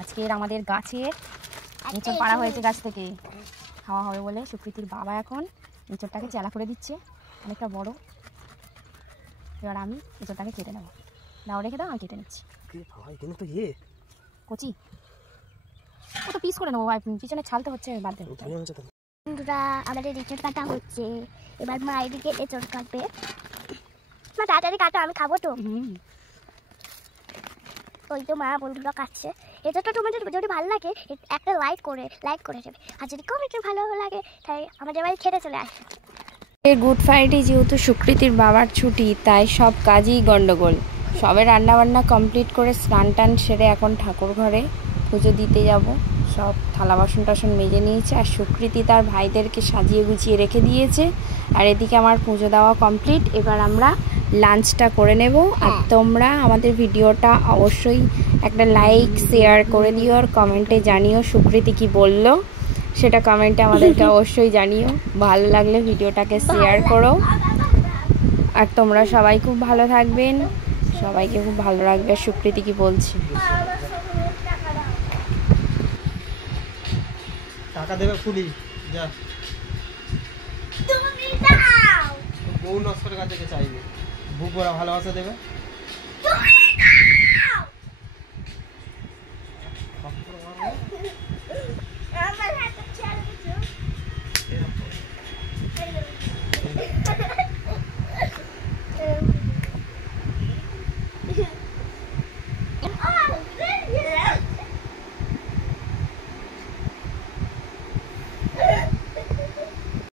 আজকের আমাদের গাছে এঁচড় পাড়া হয়েছে, গাছ থেকে খাওয়া হবে বলে সুকৃতির বাবা এখন এঁচড়টাকে চেলা করে দিচ্ছে, অনেকটা বড়। এবার আমি এঁচড়টাকে কেটে নেবো। দাও রেখে দাও, আমি কেটে নিচ্ছি। কচি ও তো পিস করে নেবো, পিছনে ছালতে হচ্ছে, বাদ দেবো। বন্ধুরা আমাদের এঁচড় কাটা হচ্ছে, এবার মা এদিকে এঁচড় কাটবে। মা তাড়াতাড়ি কাটো, আমি খাবো তো। ওই তো মা বন্ধুরা কাটছে। এঁচড়টা তোমাদের যদি ভালো লাগে একটা লাইক করে দেবে, আর যদি কমেন্টে ভালো লাগে তাই আমাদের বাড়ি খেতে চলে আসে। গুড ফ্রাইডে যেহেতু সুকৃতির বাবার ছুটি, তাই সব কাজই গন্ডগোল। সবে রান্নাবান্না কমপ্লিট করে স্নান টান সেরে এখন ঠাকুর ঘরে পুজো দিতে যাব। সব থালা বাসন টাসন মেজে নিয়েছে, আর সুকৃতি তার ভাইদেরকে সাজিয়ে গুছিয়ে রেখে দিয়েছে। আর এদিকে আমার পুজো দেওয়া কমপ্লিট। এবার আমরা লাঞ্চটা করে নেব। আর তোমরা আমাদের ভিডিওটা অবশ্যই একটা লাইক শেয়ার করে দিও, আর কমেন্টে জানিও সুকৃতি কি বললো সেটা কমেন্টে আমাদেরকে অবশ্যই জানিও। ভালো লাগলে ভিডিওটাকে শেয়ার করো। আর তোমরা সবাই খুব ভালো থাকবেন, সবাইকে খুব ভালো রাখবে। সুকৃতি কি বলছি, টাকা দেবে ফুলি যা, তুমি দাও। বউ নষ্ট কাছে চাইবে, বুক ভরা ভালোবাসা দেবে।